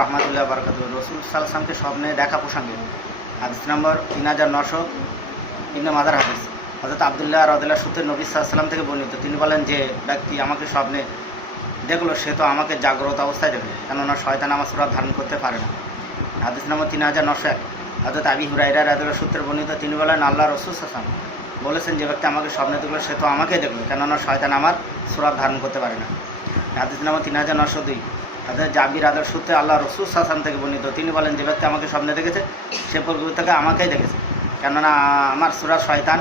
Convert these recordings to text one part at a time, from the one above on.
রহমতুল্লাহ বরকাত রসুল সাল্লামকে স্বপ্নে দেখা প্রসঙ্গে। হাদিস নম্বর তিন হাজার নশো ইবনে মাদার হাদিস। হজরত আবদুল্লাহ রদুল্লাহ সূত্রে নবী সাল্লাম থেকে বর্ণিত। তিনি বলেন যে, ব্যক্তি আমাকে স্বপ্নে দেখল, সে তো আমাকে জাগ্রত অবস্থায় দেখল কেননা শয়তান আমার সুরাত ধারণ করতে পারে না। হাদিস নম্বর তিন হাজার নশো এক। হজরত আবি হুরাইরা রাদুল্লাহ সূত্রে বর্ণিত, তিনি বলেন, আল্লাহ রসুল সাল্লাম বলেছেন যে, ব্যক্তি আমাকে স্বপ্নে দেখল, সে তো আমাকে দেখল, কেননা শয়তান আমার সুরাত ধারণ করতে পারে না। হাদিস নম্বর তিন হাজার নশো দুই। হাজার জাবির আদার সূত্রে আল্লাহ রসুল সাসান থেকে বর্ণিত। তিনি বলেন, যে ব্যক্তি আমাকে স্বপ্নে দেখেছে, সে পূর্ব থেকে আমাকেই দেখেছে। কেননা আমার সুরা শয়তান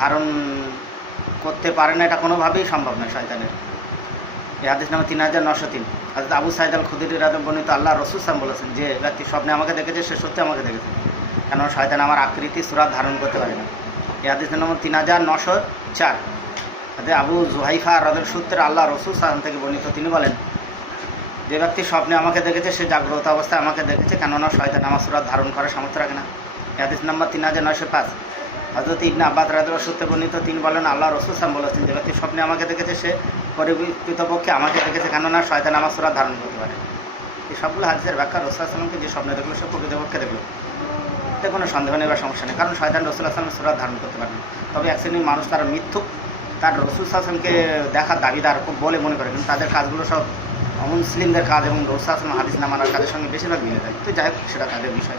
ধারণ করতে পারে না, এটা কোনোভাবেই সম্ভব নয় শয়তানের। এই হাদিস নামে তিন হাজার নশো তিন। হাজরত আবু সাইদ আল খুদির রাদম বর্ণিত আল্লাহ রসুল সাম বলেছেন, যে ব্যক্তি স্বপ্নে আমাকে দেখেছে, সে সত্যি আমাকে দেখেছে। কেননা শয়তান আমার আকৃতি সুরাত ধারণ করতে পারে না। এই হাদিস নম্বর তিন হাজার নশো চার। আবু জুহাইফা রাদের সূত্রে আল্লাহ রসুল সালাম থেকে বর্ণিত। তিনি বলেন যে ব্যক্তি স্বপ্নে আমাকে দেখেছে, সে জাগ্রত অবস্থায় আমাকে দেখেছে, কেননা শয়তান আমার সুরাত ধারণ করার সামর্থ্য রাখে না। হাদিস নম্বর তিন হাজার নশো পাঁচ। হজরত ইবনে আব্বাস রাদের সূত্রে বর্ণিত, তিনি বলেন, আল্লাহ রসুল সালাম বলেছেন, যে ব্যক্তি স্বপ্নে আমাকে দেখেছে, সে পরিকৃতপক্ষে আমাকে দেখেছে, কেননা শয়তান আমার সুরাত ধারণ করতে পারে। এই সবগুলো হাদিসের ব্যাখ্যা রসুল আসলামকে যে স্বপ্নে দেখল, সে প্রকৃতপক্ষে দেখল। এতে কোনো সন্দেহ নেই বা সমস্যা নেই, কারণ শয়তান রসুল আসলামের সুরাত ধারণ করতে পারে না তবে এক শ্রেণির মানুষ তারা মিথ্যুক, তার রসুল আসলামকে দেখার দাবিদার বলে মনে করে, কিন্তু তাদের কাজগুলো সব মুসলিমদের কাজ এবং রোসাস এবং হাদিস না মানার কাজের সঙ্গে বেশিরভাগ মিলে যায়। তো যাই হোক, সেটা তাদের বিষয়।